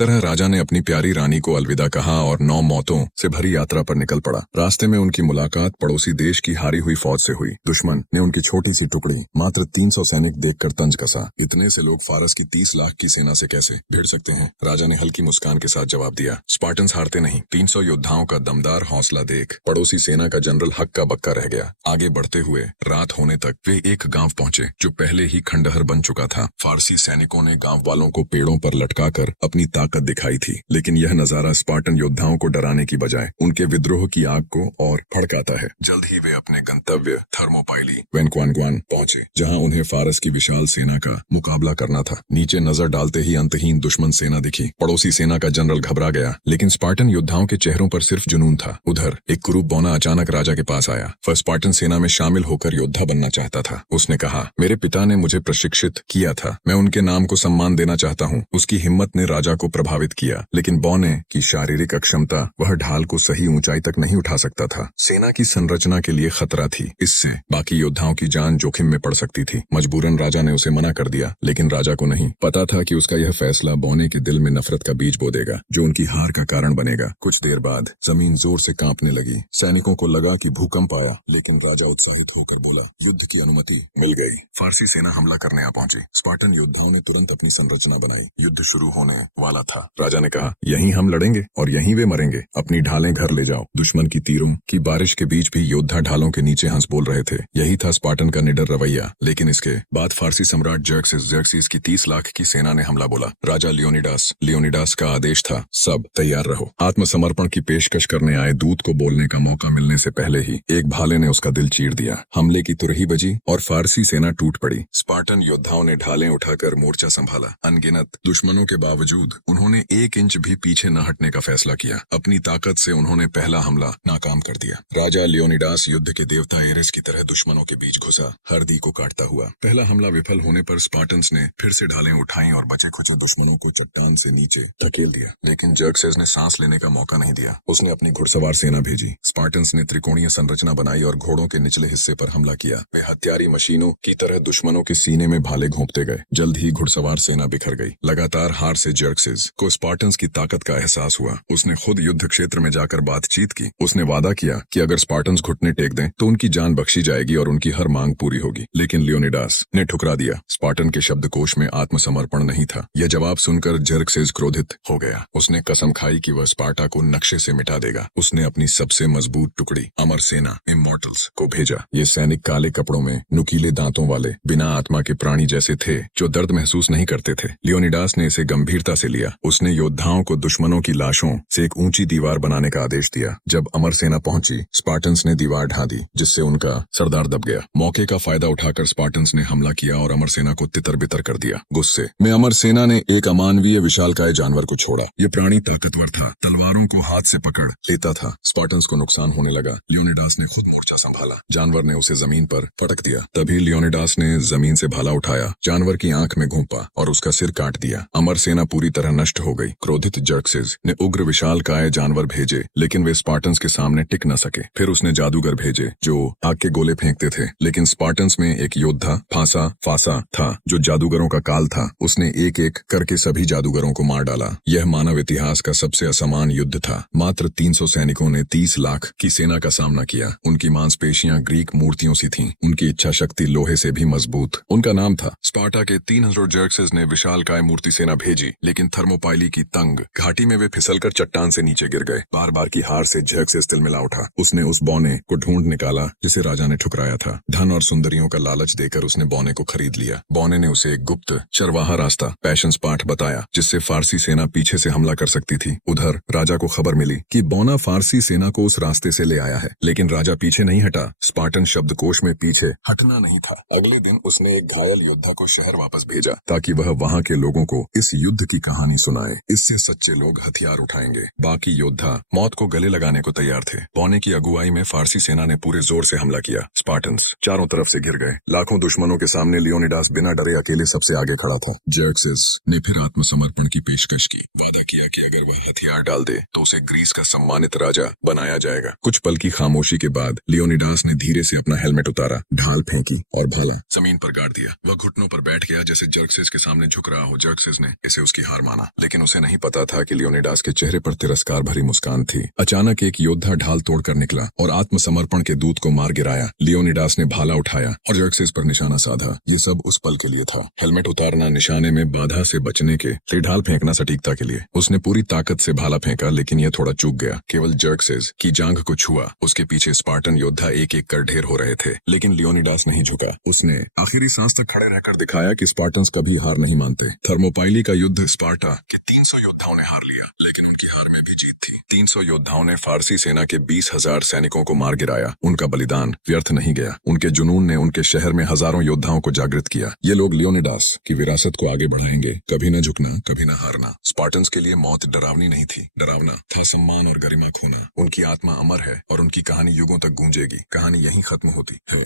तरह राजा ने अपनी प्यारी रानी को अलविदा कहा और 9 मौतों से भरी यात्रा पर निकल पड़ा। रास्ते में उनकी मुलाकात पड़ोसी देश की हारी हुई फौज से हुई। दुश्मन ने उनकी छोटी सी टुकड़ी मात्र 300 सैनिक देखकर तंज कसा। इतने से लोग फारस की 30 लाख की सेना से कैसे भिड़ सकते हैं? राजा ने हल्की मुस्कान के साथ जवाब दिया, स्पार्टन्स हारते नहीं। 300 योद्धाओं का दमदार हौसला देख पड़ोसी सेना का जनरल हक्का बक्का रह गया। आगे बढ़ते हुए रात होने तक वे एक गांव पहुंचे जो पहले ही खंडहर बन चुका था। फारसी सैनिकों ने गांव वालों को पेड़ों पर लटकाकर अपनी ताकत दिखाई थी, लेकिन यह नजारा स्पार्टन योद्धाओं को डराने की बजाय उनके विद्रोह की आग को और भड़काता है। जल्द ही वे अपने गंतव्य थर्मोपाइली वेनक्वानग्वान पहुंचे, जहां उन्हें फारस की विशाल सेना का मुकाबला करना था। नीचे नजर डालते ही अंतहीन दुश्मन सेना दिखी। पड़ोसी सेना का जनरल घबरा गया, लेकिन स्पार्टन योद्धाओं के चेहरों पर सिर्फ जुनून था। उधर एक कुरूप बौना अचानक राजा के पास आया। वह स्पार्टन सेना में शामिल होकर योद्धा बनना चाहता था। उसने कहा, मेरे पिता ने मुझे प्रशिक्षित किया था, मैं उनके नाम को सम्मान देना चाहता हूँ। उसकी हिम्मत ने राजा को प्रभावित किया, लेकिन बौने की शारीरिक अक्षमता, वह ढाल को सही ऊंचाई तक नहीं उठा सकता था। सेना की संरचना के लिए खतरा थी, इससे बाकी योद्धाओं की जान जोखिम में पड़ सकती थी। मजबूरन राजा ने उसे मना कर दिया, लेकिन राजा को नहीं पता था कि उसका यह फैसला बौने के दिल में नफरत का बीज बो देगा, जो उनकी हार का कारण बनेगा। कुछ देर बाद जमीन जोर से कांपने लगी। सैनिकों को लगा कि भूकंप आया, लेकिन राजा उत्साहित होकर बोला, युद्ध की अनुमति मिल गई। फारसी सेना हमला करने आ पहुंची। स्पार्टन योद्धाओं ने तुरंत अपनी संरचना बनाई। युद्ध शुरू होने वाला था। राजा ने कहा, यहीं हम लड़ेंगे और यहीं वे मरेंगे। अपनी ढालें घर ले जाओ। दुश्मन की तीरों की बारिश के बीच भी योद्धा ढालों के नीचे हंस बोल रहे थे। यही था स्पार्टन का निडर रवैया। लेकिन इसके बाद फारसी सम्राट जर्क्सिस की 30 लाख की सेना ने हमला बोला। राजा लियोनिडास का आदेश था, सब तैयार रहो। आत्मसमर्पण की पेशकश करने आए दूत को बोलने का मौका मिलने से पहले ही एक भाले ने उसका दिल चीर दिया। हमले की तुरही बजी और फारसी सेना टूट पड़ी। स्पार्टन योद्धाओं ने ढालें उठाकर मोर्चा संभाला। अनगिनत दुश्मनों के बावजूद उन्होंने 1 इंच भी पीछे न हटने का फैसला किया। अपनी ताकत से उन्होंने पहला हमला नाकाम कर दिया। राजा लियोनिडास युद्ध के देवता एरिस की तरह दुश्मनों के बीच घुसा, हरदी को काटता हुआ। पहला हमला विफल होने पर स्पार्टन्स ने फिर से ढालें उठाई और बचे खुचे दुश्मनों को चट्टान से नीचे धकेल दिया। लेकिन जर्क्सिस ने सांस लेने का मौका नहीं दिया। उसने अपनी घुड़सवार सेना भेजी। स्पार्टन्स ने त्रिकोणीय संरचना बनाई और घोड़ों के निचले हिस्से पर हमला किया। वे हत्यारी मशीनों की तरह दुश्मनों के सीने में भाले घोंपते गए। जल्द ही घुड़सवार सेना बिखर गई। लगातार हार से जर्क्सिस को स्पार्टन्स की ताकत का एहसास हुआ। उसने खुद युद्ध क्षेत्र में जाकर बातचीत की। उसने वादा किया कि अगर स्पार्टन्स घुटने टेक दें तो उनकी जान बख्शी जाएगी और उनकी हर मांग पूरी होगी। लेकिन लियोनिडास ने ठुकरा दिया। स्पार्टन के शब्दकोश में आत्मसमर्पण नहीं था। यह जवाब सुनकर जर्क्सिस क्रोधित हो गया। उसने कसम खाई कि वह स्पार्टा को नक्शे से मिटा देगा। उसने अपनी सबसे मजबूत टुकड़ी अमर सेना इमॉर्टल्स को भेजा। ये सैनिक काले कपड़ों में, नुकीले दांतों वाले, बिना आत्मा के प्राणी जैसे थे, जो दर्द महसूस नहीं करते थे। लियोनिडास ने इसे गंभीरता से लिया। उसने योद्धाओं को दुश्मनों की लाशों से एक ऊंची दीवार बनाने का आदेश दिया। जब अमर सेना पहुंची, स्पार्टन्स ने दीवार ढा दी, जिससे उनका सरदार दब गया। मौके का फायदा उठाकर स्पार्टन्स ने हमला किया और अमर सेना को तितर बितर कर दिया। गुस्से में अमर सेना ने एक अमानवीय विशालकाय जानवर को छोड़ा। ये प्राणी ताकतवर था, तलवारों को हाथ से पकड़ लेता था। स्पार्टन्स को नुकसान होने लगा। लियोनिडास ने खुद मोर्चा संभाला। जानवर ने उसे जमीन पर पटक दिया। तभी लियोनिडास ने जमीन से भाला उठाया, जानवर की आंख में घोंपा और उसका सिर काट दिया। अमर सेना पूरी तरह नष्ट हो गई। क्रोधित जर्क्सिस ने उग्र विशालकाय जानवर भेजे, लेकिन वे स्पार्टन्स के सामने टिक न सके। फिर उसने जादूगर भेजे जो आग के गोले फेंकते थे, लेकिन स्पार्टन्स में एक योद्धा फासा था जो जादूगरों का काल था। उसने एक एक करके सभी जादूगरों को मार डाला। यह मानव इतिहास का सबसे असमान युद्ध था। मात्र 300 सैनिकों ने 30 लाख की सेना का सामना किया। उनकी मांसपेशियां ग्रीक मूर्तियों सी थीं। उनकी इच्छा शक्ति लोहे से भी मजबूत। उनका नाम था स्पार्टा के 300। जर्क्सिस ने विशालकाय मूर्ति सेना भेजी, लेकिन थर्मोपाइली की तंग घाटी में वे फिसलकर चट्टान से नीचे गिर गए। बार बार की हार से जर्क्सिस तिलमिला उठा। उसने उस बौने को ढूंढ निकाला जिसे राजा ने ठुकराया था। धन और सुंदरियों का लालच देकर उसने बौने को खरीद लिया। बौने ने उसे एक गुप्त चरवाहा रास्ता पैशंस पाठ बताया, जिससे फारसी सेना पीछे से हमला कर सकती थी। उधर राजा को खबर मिली कि बौना फारसी सेना को उस रास्ते से ले आया है, लेकिन राजा पीछे नहीं हटा। स्पार्टन शब्दकोश में पीछे हटना नहीं था। अगले दिन उसने एक घायल योद्धा को शहर वापस भेजा, ताकि वह वहां के लोगों को इस युद्ध की कहानी सुनाए। इससे सच्चे लोग हथियार उठाएंगे। बाकी योद्धा मौत को गले लगाने को तैयार थे। बौने की अगुवाई में फारसी सेना ने पूरे जोर से हमला किया। स्पार्टन्स चारों तरफ से घिर गए। लाखों दुश्मनों के सामने लियोनिडास बिना डरे अकेले सबसे आगे खड़ा था। जर्क्सिस ने फिर आत्मसमर्पण की पेशकश की। वादा किया कि अगर वह हथियार डाल दे तो उसे ग्रीस का सम्मानित राजा बनाया जाएगा। कुछ पल की खामोशी के बाद लियोनिडास ने धीरे से अपना हेलमेट उतारा, ढाल फेंकी और भाला जमीन पर गाड़ दिया। वह घुटनों पर बैठ गया जैसे जर्क्सिस के सामने झुक रहा हो। जर्क्सिस ने इसे उसकी हार माना। लेकिन उसे नहीं पता था कि लियोनिडास के चेहरे पर तिरस्कार भरी मुस्कान थी। अचानक एक योद्धा ढाल तोड़कर निकला और आत्मसमर्पण के दूत को मार गिराया। लियोनिडास ने भाला उठाया और जर्क्सेस पर निशाना साधा। ये सब उस पल के लिए था। हेलमेट उतारना निशाने में बाधा से बचने के लिए, ढाल फेंकना सटीकता के लिए। उसने पूरी ताकत से भाला फेंका, लेकिन यह थोड़ा चूक गया। केवल जर्क्सेस की जांघ को छुआ। उसके पीछे स्पार्टन योद्धा एक एक कर ढेर हो रहे थे, लेकिन लियोनिडास नहीं झुका। उसने आखिरी सांस तक खड़े रहकर दिखाया कि स्पार्टन्स कभी हार नहीं मानते। थर्मोपाइली का युद्ध स्पार्टा के 300 योद्धाओं ने हार लिया, लेकिन उनकी हार में भी जीत थी। 300 योद्धाओं ने फारसी सेना के 20,000 सैनिकों को मार गिराया। उनका बलिदान व्यर्थ नहीं गया। उनके जुनून ने उनके शहर में हजारों योद्धाओं को जागृत किया। ये लोग लियोनिडास की विरासत को आगे बढ़ाएंगे। कभी न झुकना, कभी न हारना। स्पार्टन्स के लिए मौत डरावनी नहीं थी, डरावना था सम्मान और गरिमा खोना। उनकी आत्मा अमर है और उनकी कहानी युगों तक गूंजेगी। कहानी यहीं खत्म होती है।